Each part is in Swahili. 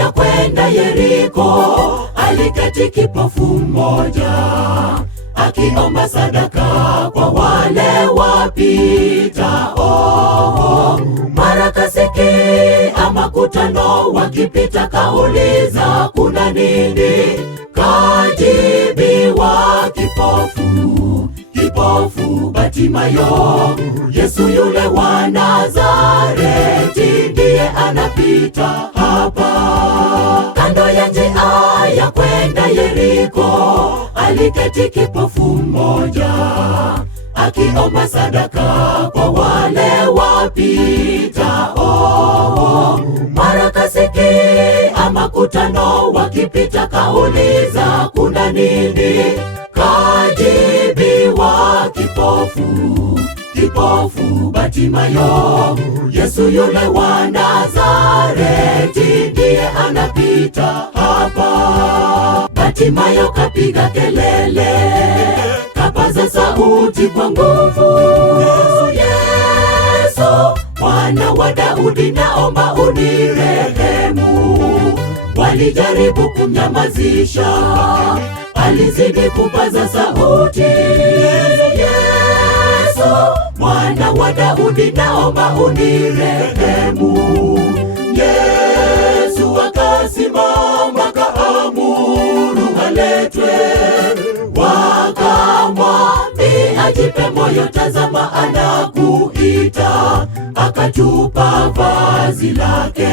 ya kwenda Yeriko, aliketi kipofu mmoja akiomba sadaka kwa wale wapitao. Mara kasikia makutano wakipita, kauliza kuna nini? Kajibiwa kipofu Batimayo, Yesu yule wa Nazareti ndiye anapita hapa. Kando ya njia ya kwenda Yeriko, aliketi kipofu mmoja akiomba sadaka kwa wale wapitao. Mara kasikia makutano wakipita, kauliza kuna nini? Kajibiwa kipofu Batimayo, Yesu yule wa Nazareti ndiye anapita hapa. Batimayo kapiga kelele, kapaza sauti kwa nguvu, Yesu Mwana wa Daudi, naomba unirehemu. Walijaribu kumnyamazisha, alizidi kupaza sauti, Yesu Mwana wa Daudi, naomba unirehemu. Yesu akasimama, kaamuru aletwe, wakamwambia ajipe moyo, tazama anakuita. Akatupa vazi lake,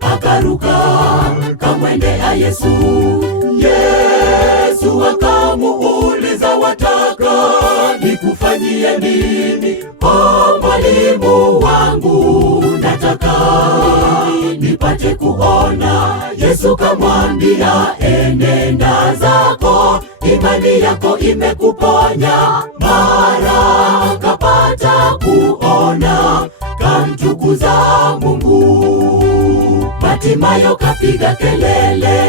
akaruka kamwendea Yesu. Yesu akamuuliza, wataka nikufanyie nini? O mwalimu wangu, nataka nipate kuona. Yesu kamwambia, enenda zako, imani yako imekuponya. Mara kapata kuona, kamtukuza Mungu. Batimayo kapiga kelele,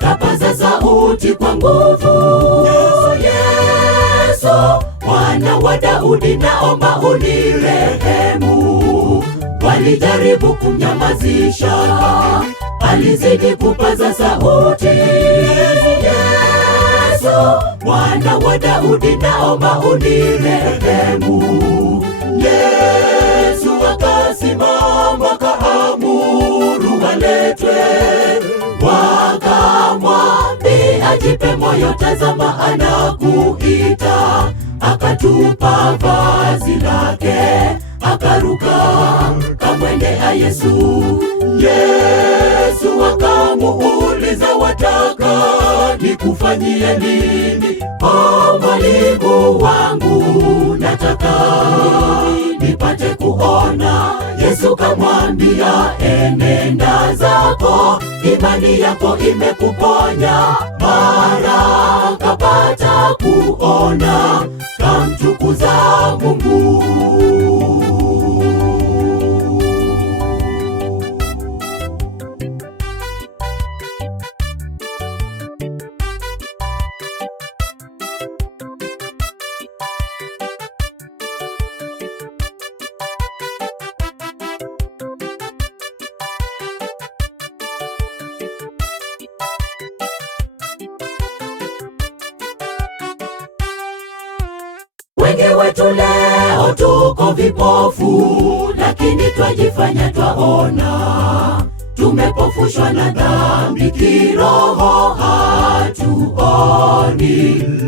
kapaza sauti kwa nguvu, Yesu Mwana wa Daudi, naomba unirehemu. Walijaribu kumnyamazisha, alizidi kupaza sauti, Yesu Mwana wa Daudi, naomba unirehemu. Yesu akasimama, kaamuru aletwe, wakamwambia ajipe moyo, tazama anakuita. Akatupa vazi lake, akaruka kamwendea Yesu. Yesu akamuuliza, wataka nikufanyie nini? O mwalimu wangu, nataka nipate kuona. Yesu kamwambia, enenda zako, imani yako imekuponya. Mara kapata kuona, kamtukuza Mungu. Wengi wetu leo tuko vipofu, lakini twajifanya twaona. Tumepofushwa na dhambi, kiroho hatuoni.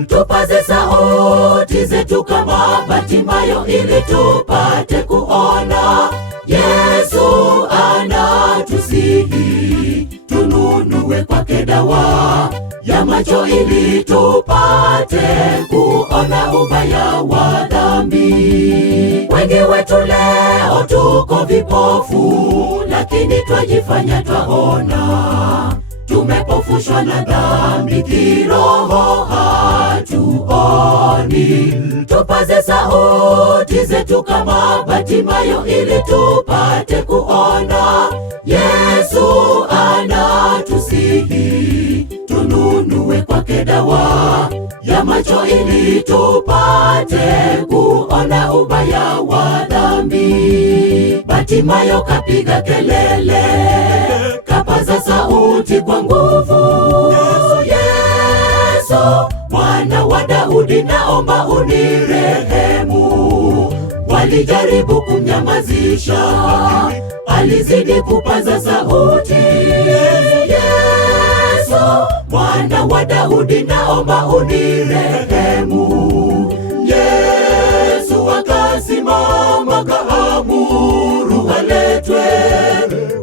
Tupaze sauti zetu kama Batimayo, ili tupate kuona. Yesu anatusihi, tununue kwake dawa ya macho, ili tupate kuona ubaya wa dhambi. Wengi wetu leo tuko vipofu, lakini twajifanya twaona. Tumepofushwa na dhambi, kiroho hatuoni. Tupaze sauti zetu kama Batimayo, ili tupate kuona. Yesu anatusihi, tununue kwake dawa ya macho, ili tupate kuona ubaya wa dhambi. Batimayo kapiga kelele, kapaza sauti kwa nguvu, Yesu, Mwana wa Daudi, naomba unirehemu. Walijaribu kumnyamazisha, alizidi kupaza sauti, Yesu, Mwana wa Daudi, naomba unirehemu. Yesu akasimama, kaamuru aletwe,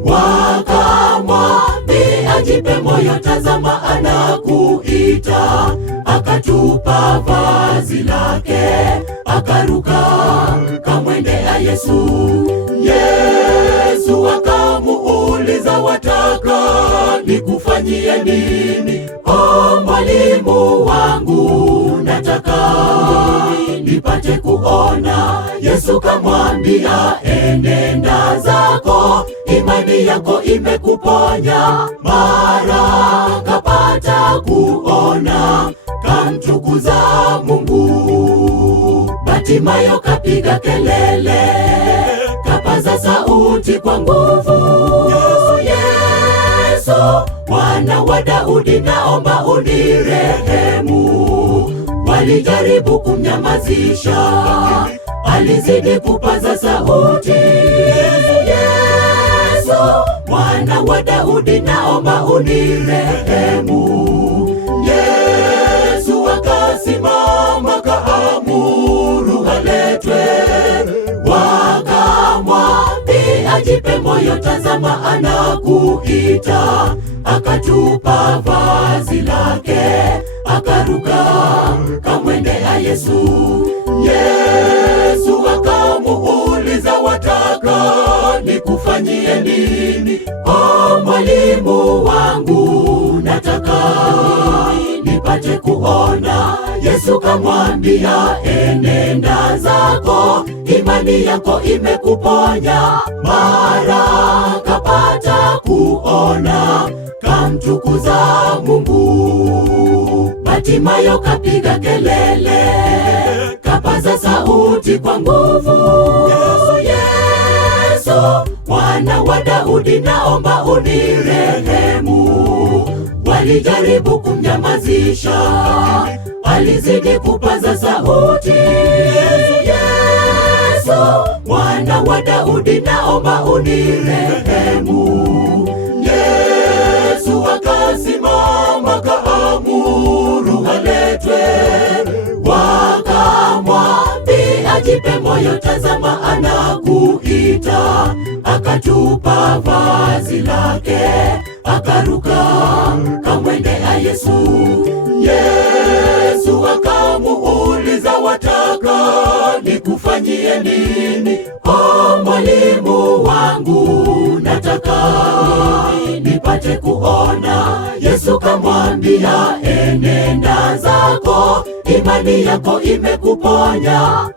wakamwambia jipe moyo, tazama anakuita. Akatupa vazi lake, akaruka kamwendea Yesu. Yesu akamuuliza, wataka nikufanyie nini? O mwalimu wangu, nataka nipate kuona. Yesu kamwambia, enenda zako, imani yako imekuponya. Mara kapata kuona, kamtukuza Mungu. Batimayo kapiga kelele, kapaza sauti kwa nguvu, Yesu, Mwana wa Daudi, naomba unirehemu. Walijaribu kumnyamazisha, alizidi kupaza sauti, Yesu, Mwana wa Daudi, naomba unirehemu. Yesu akasimama, kaamuru aletwe, wakamwambia jipe moyo, tazama anakuita. Akatupa vazi lake, akaruka kamwendea Yesu. Yesu akamuuliza, wataka nikufanyie nini? O mwalimu wangu, nataka nipate kuona. Yesu kamwambia, enenda zako, imani yako imekuponya. Mara kapata kuona, kamtukuza Mungu. Batimayo kapiga kelele, kapaza sauti kwa nguvu, Yesu, Mwana wa Daudi, naomba unirehemu. Walijaribu kumnyamazisha, alizidi kupaza sauti, Yesu, Mwana wa Daudi, naomba unirehemu. Yesu akasimama, kaamuru aletwe, wakamwambia jipe moyo, tazama anakuita. Akatupa vazi lake, akaruka kamwendea Yesu. Yesu akamuuliza, wataka nikufanyie nini? O mwalimu wangu, nataka nipate kuona. Yesu kamwambia, enenda zako, imani yako imekuponya.